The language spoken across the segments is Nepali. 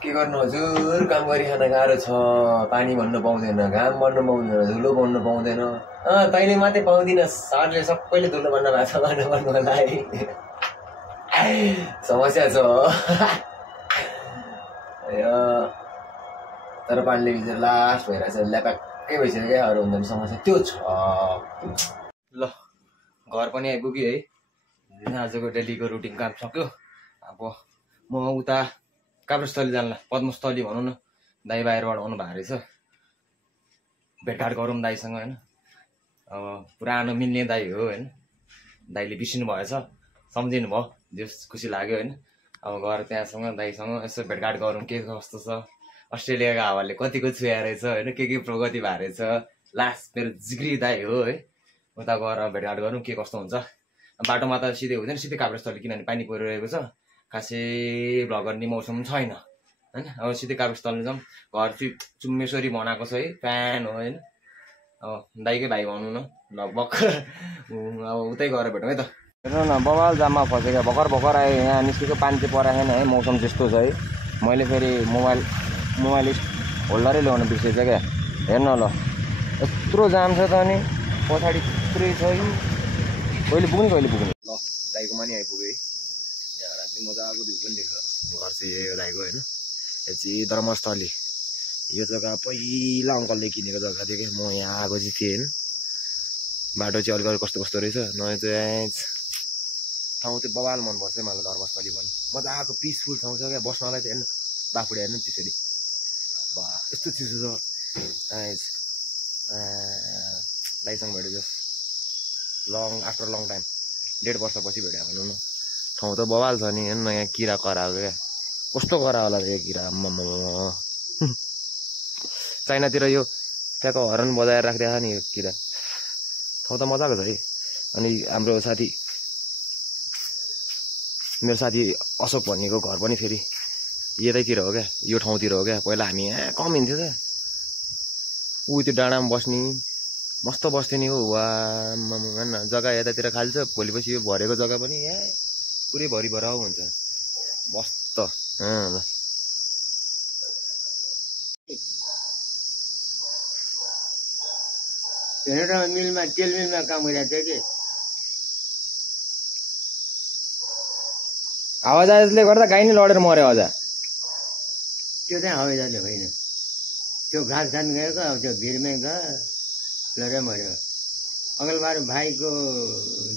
के गर्नु हजुर, काम गरिखान गाह्रो छ। पानी भन्न पाउँदैन, घाम भन्न पाउँदैन, धुलो भन्न पाउँदैन। तैँले मात्रै पाउँदिनस्, सरले सबैले धुलो भन्न भएको छ भन्नु होला है। समस्या छ तर पानीले भिजेर लास्ट भइरहेछ, ल्याप्याक्कै भइसक्यो क्या। अरू भन्दा पनि समस्या त्यो छ। ल घर पनि आइपुग्यो है। आजको डेलीको रुटिन काम सक्यो। अब म उता काभ्रेस्थली जानला, पद्मस्थली भनौँ न। दाइ बाहिरबाट आउनु भएको रहेछ, भेटघाट गरौँ दाइसँग होइन। अब पुरानो मिल्ने दाइ हो होइन। दाइले बिर्सिनु भएछ, सम्झिनु भयो, जे खुसी लाग्यो होइन। अब गएर त्यहाँसँग दाइसँग यसो भेटघाट गरौँ, के कस्तो छ, अस्ट्रेलियाको हावाले कतिको छुया रहेछ होइन, के प्रगति भएको रहेछ। लास्ट मेरो जिग्री दाइ हो है। उता गएर भेटघाट गरौँ, के कस्तो हुन्छ। बाटोमा त सिधै हुँदैन, सिधै काभ्रेस्थली, किनभने पानी परिरहेको छ। खासै भ्लग गर्ने मौसम छैन होइन। अब सिधै काभ्रेस्थली जाउँ। घर चाहिँ चुम्मेश्वरी बनाएको छ है, फ्यान हो होइन। अब दाइकै भाइ भनौँ न लगभग। अब उतै गएर भेटौँ है त। हेर्नु न, बबाल जाममा फसेको, भर्खर आयो। यहाँ निस्केको पानी चाहिँ परेन है, मौसम त्यस्तो छ है। मैले फेरि मोबाइल होल्डरै ल्याउनु बिर्सेछ क्या। हेर्नु ल, यत्रो जाम छ त। अनि पछाडि थुप्रै छ कि कहिले पुग्ने ल। दाइको पनि आइपुग्यो है। यहाँ राति मजाको भ्यू पनि देख्छ। घर चाहिँ यही हो दाइको होइन। यो चाहिँ धर्मस्थली। यो जग्गा पहिला अङ्कलले किनेको जग्गा थियो क्या। म यहाँ आएको चाहिँ थिएँ होइन। बाटो चाहिँ अलिक कस्तो कस्तो रहेछ, नयाँ चाहिँ ठाउँ चाहिँ बबाल मनपर्छ है मलाई। धर्मस्थली पनि मजाको पिसफुल ठाउँ छ क्या बस्नलाई त। हेर्नु बाफुडे, हेर्नु त्यसरी बा यस्तो चिसो छ। दाइसँग भेट्यो जस आफ्टर लङ टाइम, 1.5 वर्षपछि भेट्यो भनौँ न। ठाउँ त बवाल छ नि। हेर्नु न, यहाँ किरा कराएको क्या। कस्तो करा होला यो किरा, चाइनातिर यो त्यहाँको हर्न बजाएर राखिदिएको नि यो किरा। ठाउँ त मजाको छ है। अनि हाम्रो मेरो साथी अशोक भन्नेको घर पनि फेरि यतैतिर हो क्या, यो ठाउँतिर हो क्या। पहिला हामी यहाँ कम हिँड्थ्यो त। त्यो डाँडामा बस्ने मस्त बस्थ्यो नि हो। वा हेर्न, जग्गा यतातिर खाली छ, भोलिपछि यो भरेको जग्गा पनि यहाँ पुरै भरिभराउ हुन्छ। मस्त ल। एउटा मिलमा, तेल मिलमा काम गरिरहेको थियो कि हावाजहाजले गर्दा गाई नै लडेर मऱ्यो अझ। त्यो चाहिँ हावाजहाजले होइन, त्यो घाँस खान गएको। अब त्यो भिरमै गयो, लडेर मऱ्यो। अगलबार भाइको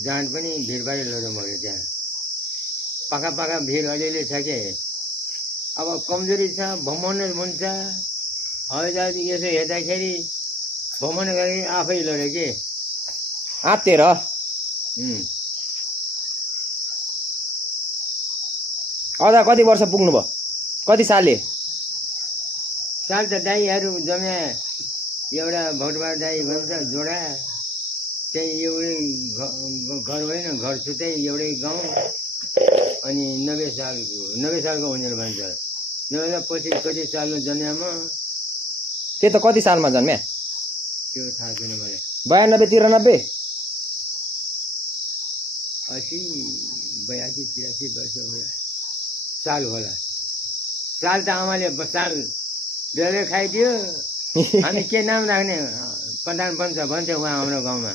जाँड पनि भिरबाटै लडेर मऱ्यो। त्यहाँ पाका भिर अलिअलि छ कि। अब कमजोरी छ, भ्रमण हुन्छ। हावाजहाज यसो हेर्दाखेरि भ्रमण गरी आफै लड्यो कि आत्तेर। अझ कति वर्ष पुग्नु भयो, कति साल त दाईहरू जम्या एउटा भोटबाट दाई भन्छ जोडा। त्यही एउटै घर होइन, घर छुट्टै एउटै गाउँ। अनि 90 सालको उनीहरू भन्छ। 90 पछि कति सालमा जन्म्या म, त्यो त कति सालमा जन्म्या त्यो थाहा छैन मलाई। 92, 93, 80, 82, 83 वर्ष होला, साल होला। साल त आमाले साल बेलै खाइदियो। हामी के नाम राख्ने, प्रधान पञ्च भन्छ उहाँ हाम्रो गाउँमा।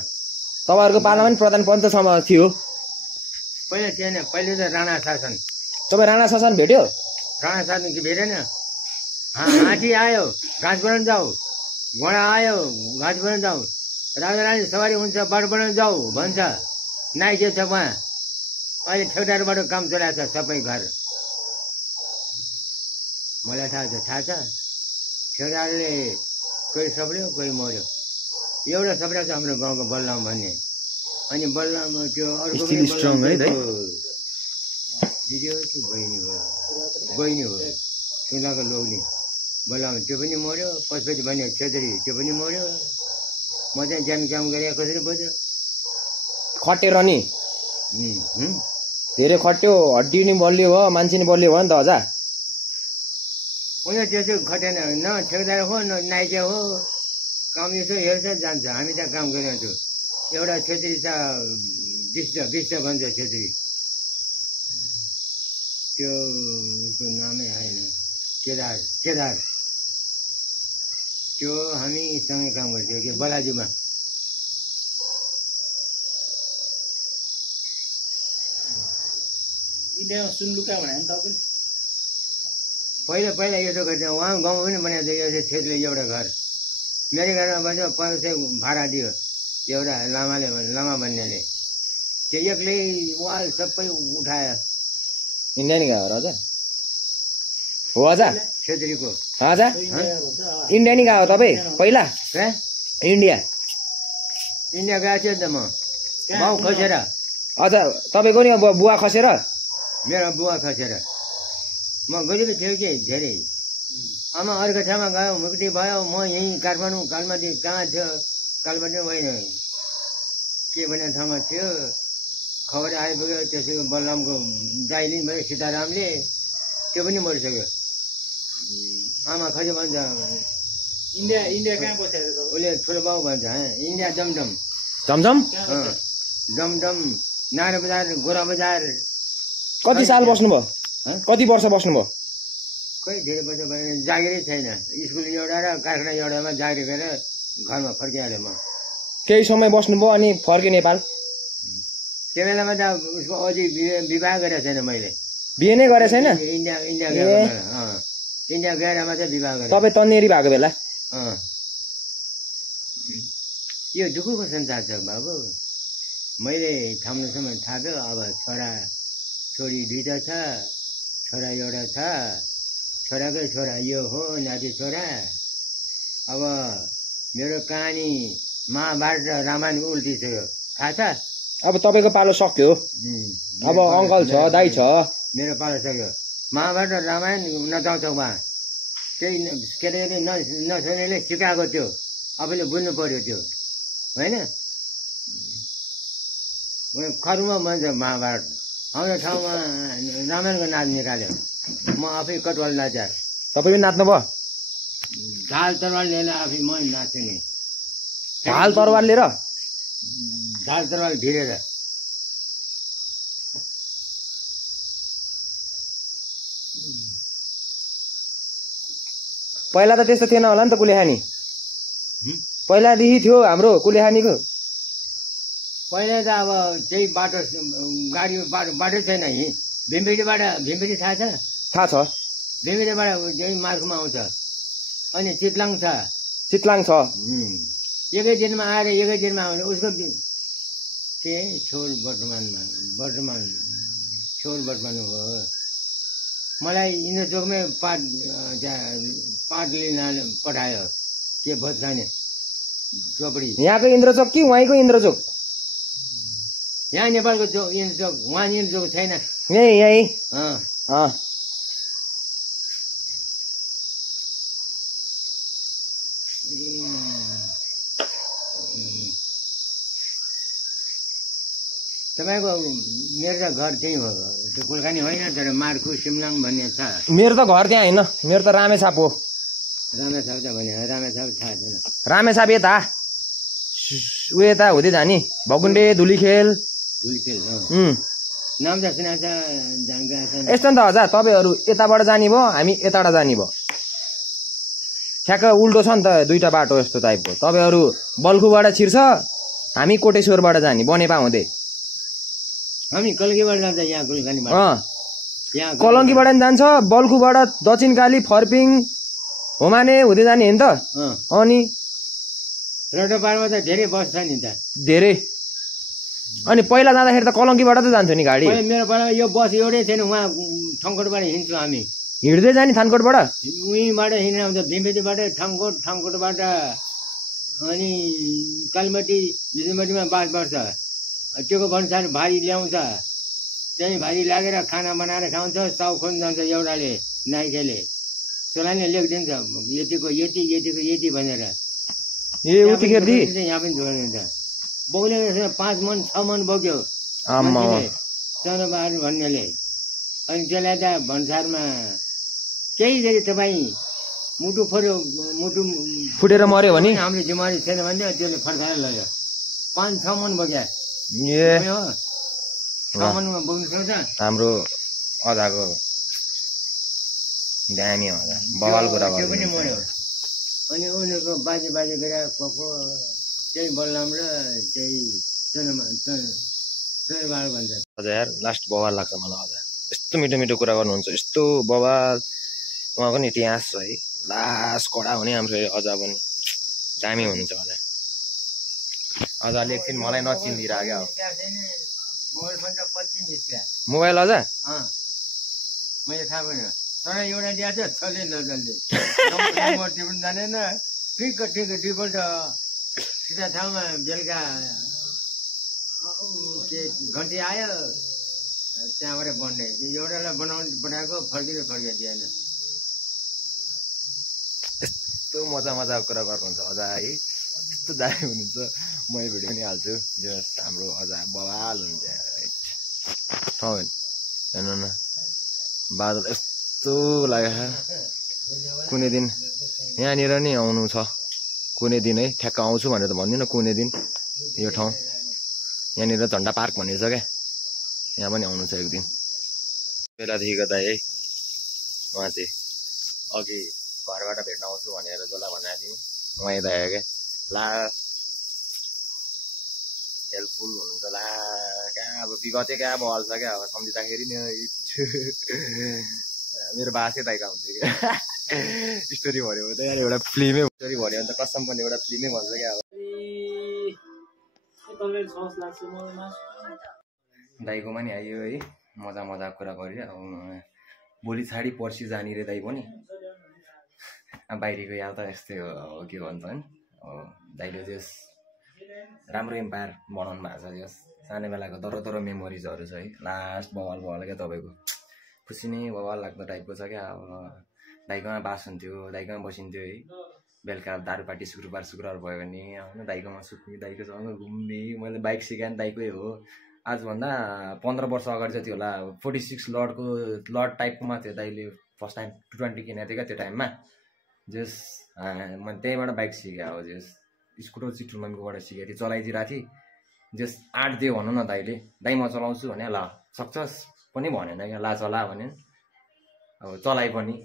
तपाईँहरूको पालामा पनि प्रधान पञ्चसम्म थियो? पहिला थिएन, पहिले त राणा शासन। तपाईँ राणा शासन भेट्यो? राणा शासन कि भेटेन। हात्ती आयो, घाँस बनाउनु जाऊ। घोडा आयो, घाँस बनाउनु जाऊ। राजा रानी सवारी हुन्छ, बाटो बनाउनु जाऊ भन्छ। नाइके छ उहाँ। अहिले ठेकदारबाट काम चलाएको छ सबै घर। मलाई थाहा छ। ठेकदारले कोही सप्रियो, कोही मर्यो। एउटा सप्रियो छ हाम्रो गाउँको बलराम भन्ने। अनि बलराम त्यो अर्को दिदी हो कि बहिनी हो, सुनाको लोग्ने बलराम, त्यो पनि मर्यो। पशुपति भन्ने छेत्री, त्यो पनि मर्यो। म चाहिँ ज्यान काम गरेँ, कसरी बज्यो खटेर नि। धेरै खट्यो, हड्डी नि बलियो भयो, मान्छे नि बलियो भयो नि त अझ। उनीहरू त्यसो खटेन, न ठेकदार हो न नाइके हो। काम यसो हेर्छ जान्छ। हामी त्यहाँ काम गरिरहेको छु। एउटा छेत्री छ, विष्ट भन्छ छेत्री। त्यो उसको नामै आएन। केदार केदार त्यो हामी सँगै काम गर्थ्यौँ के बलाजुमा। इन्डियामा सुनलुका भने नि तपाईँले पहिला पहिला यो त गर्थ्यौँ। उहाँ गाउँमा पनि बनाएको थियो यो छेत्रीले एउटा घर। मेरो घरमा बस्यो 500 भाडा दियो एउटा लामा भन्नेले। त्यो एक्लै वाल सबै उठायो। इन्डियन गयो र हजुर हो अझ छेत्रीको हजुर इन्डिया नि गयो तपाईँ पहिला कहाँ इन्डिया इन्डिया गएको थियो त म बाउ खसेर। अझ तपाईँको नि अब बुवा खसेर मेरो बुवा खसेर म गएको थियो कि धेरै। आमा अर्को ठाउँमा गयो मुक्ति भयो। म यहीँ काठमाडौँ कालमाटी कहाँ थियो कालमाटी होइन के भन्ने ठाउँमा थियो। खबर आइपुग्यो त्यसको बलरामको दाइले भयो सीतारामले त्यो पनि मरिसक्यो। आमा खस्यो भन्छ इन्डिया कहाँ बसेर उसले ठुलो बाउ भन्छ इन्डिया जमजम झमझम जमजम नारा बजार गोरा बजार। कति साल बस्नुभयो कति वर्ष बस्नुभयो खै धेरै वर्ष भयो जागिरै छैन। स्कुल एउटा र कारखाना एउटामा जागिर गरेर घरमा फर्किहालेँ म। केही समय बस्नुभयो अनि फर्के नेपाल। त्यो बेलामा त उसको अझै विवाह गरेको छैन मैले। बिहे नै गरे छैन इन्डिया गएर इन्डिया गएर मात्रै विवाह गरेँ। तपाईँ तन्नेरी भएको बेला यो दुःखको संसार छ बाबु। मैले थाम्नुसम्म थाहा छ। अब छोरा छोरी दुईटा छ छोरा एउटा छ छोराकै छोरा यो हो नाति छोरा। अब मेरो कहानी महाभारत र रामायण उल्टिसक्यो थाहा छ। अब तपाईँको पालो सक्यो अब अङ्कल छ दाइ छ मेरो पालो सक्यो। महाभारत र रामायण नचाउँछ उहाँ त्यही केटाकेटी नसुनेले सिकाएको त्यो आफूले बुझ्नु पर्यो त्यो होइन। खरुमा भन्छ महाभारत हाम्रो ठाउँमा रामायणको नाच निकाल्यो। म आफै कटवाल नाचा तपाईँ पनि नाच्नु भयो ढाल तरवाल लिएर आफै म नाच्छु नि। ढाल तरवार लिएर ढाल तरवाल भिरेर पहिला त त्यस्तो थिएन होला नि त कुलेखानी। पहिलादेखि थियो हाम्रो कुलेखानीको। पहिला त अब त्यही बाटो गाडी बाटो छैन यहीँ भीमपेटी थाहा छ थाहा छ भीमपेटीबाट यही मार्गमा आउँछ। अनि चितलाङ छ एकै दिनमा आएर एकै दिनमा आउँछ। उसको त्यही छोर वर्तमान हो। मलाई इन्द्रचोकमै पाठ लिन पठायो के भोज खाने चोपडी। यहाँको इन्द्रचोक कि उहाँको इन्द्रचोक यहाँ नेपालको इन्द्रचोक उहाँ इन्द्रचोक छैन यही तपाईँको मेरो त घर त्यही हो त्यो कुलखानी होइन तर मार्कु सिमलाङ भन्ने छ। मेरो त घर त्यहाँ होइन मेरो त रामेछाप हो। रामेछाप त भने रामेछाप थाहा छैन। रामेछाप यता ऊ यता हुँदै जाने भकुण्डे धुलीखेल नाम त सुनेको छ जानकारी छैन। यस्तो नि त हजुर तपाईँहरू यताबाट जाने भयो हामी यताबाट जाने भयो ठ्याक्क उल्टो छ नि त दुईटा बाटो यस्तो टाइपको। तपाईँहरू बल्खुबाट छिर्छ हामी कोटेश्वरबाट जाने बनेपा हुँदै। हामी कलङ्कीबाट जान्छ यहाँ कुलखानीबाट यहाँ कलङ्कीबाट नि जान्छ बल्खुबाट दक्षिण काली फर्पिङ होमाने हुँदै जाने हो नि त। अनि रोटोपारमा त धेरै बस छ नि त धेरै। अनि पहिला जाँदाखेरि त कलङ्कीबाट त जान्थ्यो नि गाडी। मेरो पाला यो बस एउटै थिएन उहाँ ठङ्कोटबाट हिँड्छौँ हामी हिँड्दै जाने थानकोटबाट उहीँबाट हिँडेर आउँछ भीमपेटीबाट ठङ्कोटबाट अनि कालीमती बिजुमतीमा बास बस्छ। त्योको भन्सार भारी ल्याउँछ त्यही भारी लागेर खाना बनाएर खाउँछ। साउ खोज्नु जान्छ एउटाले नाइकेले चलाइले लेखिदिन्छ यतिको यति भनेर उतिखेर यहाँ पनि जोडिन्छ। बाउले 5 मन 6 मन बोक्यो चनबहादुर भन्नेले। अनि त्यसलाई त भन्सारमा केही गरी तपाईँ मुटु फुटेर मर्यो भने हाम्रो जिम्मेवारी छैन भने त्यसले फर्काएर लग्यो। 5-6 मन बोक्या मनमा बोक्नु सक्छ हाम्रो अदाको दामी होला बवाल कुरा त्यो पनि गर्नु मर्यो अनि उनीहरूको बाजे बाजे गएर गएको त्यही बलराम र त्यही चन्द्रबहादुर भन्छ अझ यार लास्ट बवाल लाग्छ मलाई अझ यस्तो मिठो मिठो कुरा गर्नुहुन्छ यस्तो बवाल उहाँको नि इतिहास छ है लास्ट कडा हुने हाम्रो अझ पनि दामी हुनुहुन्छ अझ अझले एकछिन मलाई नचिनिदिएर क्या हो मोबाइल फोन त पछि निस्क्या मोबाइल अझ मैले थाहा भएन तर एउटा दिएको छ छले नजल्ने मूर्ति पनि जानेन ठिक डिफल्ट सिधा ठाउँमा बेलुका के घन्टी आयो त्यहाँबाट बन्ने एउटालाई बनाएको फर्किँदै दिएन यस्तो मजाको कुरा गर्नुहुन्छ अझ है यस्तो दामी हुनुहुन्छ मैले भिडियो पनि हाल्छु जस हाम्रो अझ बवाल हुन्छ हेर्नु न बादल यस्तो लाग्यो कुनै दिन यहाँनिर नि आउनु छ कुनै दिन है ठ्याक्क आउँछु भनेर त भन्दिनँ कुनै दिन यो ठाउँ यहाँनिर झन्डा पार्क भन्ने छ क्या यहाँ पनि आउनु छ एक दिन बेलादेखिको त है उहाँ चाहिँ अघि घरबाट भेट्न आउँछु भनेर जसलाई भनेको थिएँ उहाँ यता आयो क्या ला हेल्पफुल हुनुहुन्छ ला कहाँ अब विगतै कहाँ बल छ क्या अब सम्झिँदाखेरि नि मेरो बासै दाइका हुन्थ्यो क्या स्टोरी भन्यो भने त यहाँ एउटा फिल्मै स्टोरी भन्यो भने त कसम पनि एउटा फिल्मै भन्छ क्या अब दाइकोमा नि आइयो है मजाको कुरा गऱ्यो अब भोलि छाडी पर्सि जाने रे दाइ पनि अब बाहिरीको याद त यस्तै हो के भन्छ है दाइले जस राम्रो इम्पायर बनाउनु भएको छ जस सानो बेलाको तर मेमोरिजहरू छ है लास्ट बवाल क्या तपाईँको खुसी नै बवाल लाग्दो टाइपको छ क्या अब दाइकोमा बास हुन्थ्यो दाइकोमा बसिन्थ्यो है बेलुका दारू पार्टी शुक्रबार भयो भने होइन दाइकोमा सुत्ने दाइकोसँग घुम्ने मैले बाइक सिकाएँ दाइकै हो आजभन्दा 15 वर्ष अगाडि चाहिँ थियो होला 46 लड टाइपकोमा थियो दाइले फर्स्ट टाइम 220 किनेको थियो क्या त्यो टाइममा जस मैले त्यहीँबाट बाइक सिकेँ हो जस स्कुटर चाहिँ ठुल्मामीकोबाट सिकेको थिएँ चलाइदिरहेको थिएँ जस 8 दियो भनौँ न दाइले दाइ म चलाउँछु भने ल सक्छस् पनि भनेन क्या ला चला भने अब चलाइ पनि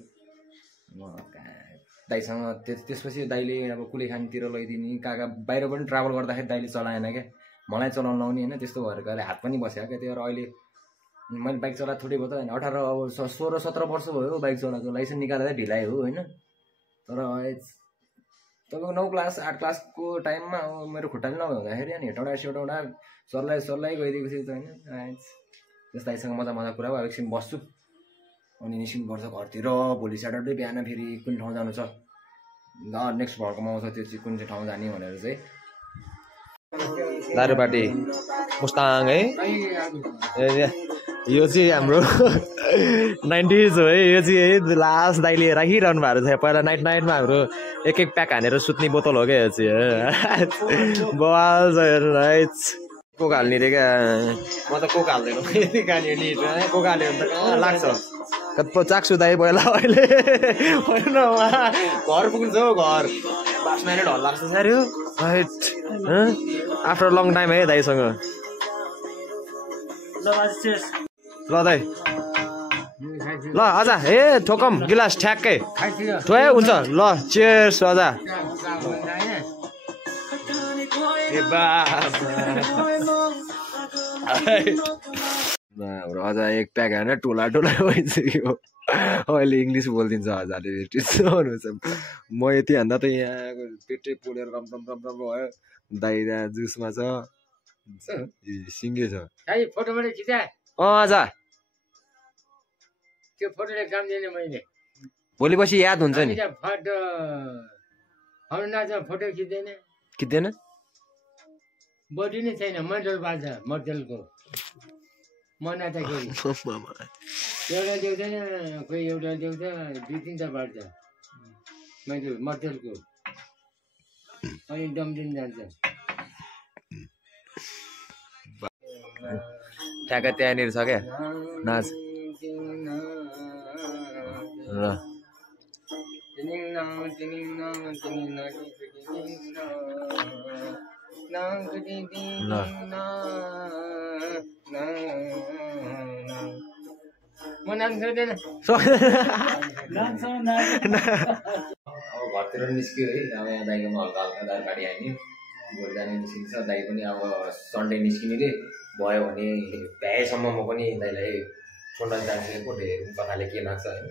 दाइसँग त्यसपछि दाइले अब कुलेखानीतिर लैदिने कहाँ बाहिर पनि ट्राभल गर्दाखेरि दाइले चलाएन क्या मलाई चलाउनु लाउने होइन त्यस्तो भएर कहिले हात पनि बस्यो क्या त्यो अहिले मैले बाइक चलाएको थोरै भयो त होइन 18 अब 16-17 वर्ष भयो बाइक चलाएको लाइसेन्स निकालेर ढिलाइ हो होइन तर तपाईँको 9 क्लास 8 क्लासको टाइममा मेरो खुट्टाले नहुँदाखेरि अनि हेटौँडा सर्लाइ गइदिएको थियो त होइन त्यस दाइसँग मजा कुरा भयो एकछिन बस्छु अनि निस्किनुपर्छ घरतिर भोलि स्याटरडे बिहान फेरि कुन ठाउँ जानु छ नेक्स्ट घरकोमा आउँछ त्यो चाहिँ कुन चाहिँ ठाउँ जाने भनेर चाहिँ दारूपाटी मुस्ताङ है यो चाहिँ हाम्रो 90s हो है यो चाहिँ है लास्ट दाइले राखिरहनु भएको छ पहिला नाइटमा हाम्रो एक प्याक हानेर सुत्ने बोतल हो क्या यो चाहिँ बवाल छ हेर्नु है कोक हाल्ने रे क्या म त कोक हाल्दैन यति खाने नि कोक हाल्यो भने त कहाँ लाग्छ कत्रो चाक्छु दाइ पहिला अहिले होइन घर पुग्छ हौ घर 5 मिनट ढल लाग्छ साह्रो आफ्टर लङ टाइम है दाइसँग ल दाइ ल आजा हे ठोकम गिलास ठ्याक्कै ठोए हुन्छ ल चेयर्स आजा हाम्रो अझ एक प्याक होइन टोला भइसक्यो अहिले इङ्ग्लिस बोलिदिन्छ हजुरले म यति भन्दा त यहाँको पेटै पोलेर रम भयो दाइ त्यहाँ जुसमा छ सिङ्गे छ आजा त्यो फोटोले काम दिने मैले भोलि पछि याद हुन्छ नि फोटो खिच्दैन बडी नै छैन मडल बाल्छ मडलको मनाउँदाखेरि एउटा देउँदैन कोही एउटा देउँछ 2-3टा बाल्छ मडलको अनि डमडिन जान्छ ठ्याक्कै त्यहाँनिर छ क्या नाच र म नाम सक्दैन अब घरतिर निस्क्यो है अब यहाँ दाइकोमा हल्का हल्का दार गाडी आयो नि भोलि जाने निस्किन्छ दाइ पनि अब सन्डे निस्किने रे भयो भने भ्याएसम्म म पनि दाइलाई सोल्डर जान्छु को कथाले के लाग्छ होइन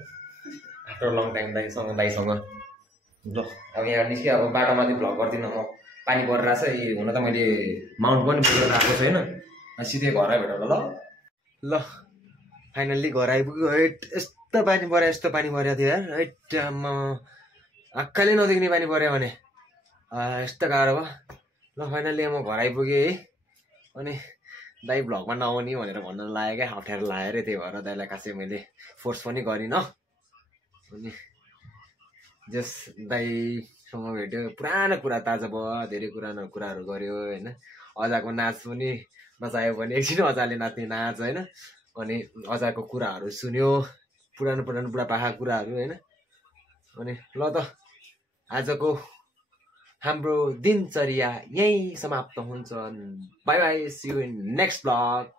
आफ्टर लङ टाइम दाइसँग ल अब यहाँ निस्क्यो अब बाटोमा चाहिँ भ्लग गर्दिनँ म पानी परिरहेछ हुन त मैले माउन्ट पनि पुगेर आएको छैन सिधै घरै भेटौँ ल फाइनल्ली घर आइपुग्यो है यस्तो पानी परेको थियो यार है टाइममा आँखाले नदेख्ने पानी पऱ्यो भने यस्तो गाह्रो भयो ल फाइनल्ली म घर आइपुगेँ है अनि दाइ भ्लगमा नआउने भनेर भन्न लाग्यो क्या अप्ठ्यारो लाग्यो अरे त्यही भएर दाइलाई खासै मैले फोर्स पनि गरिनँ अनि जस दाइसँग भेट्यो पुरानो कुरा ताजा भयो धेरै पुरानो कुराहरू गऱ्यो होइन अजाको नाच पनि नचाह्यो भने एकछिन अजाले नाच्ने नाच होइन अनि अजाको कुराहरू सुन्यो पुरानो बुढापाका कुराहरू होइन अनि ल त आजको हाम्रो दिनचर्या यहीँ समाप्त हुन्छ bye bye see you in next blog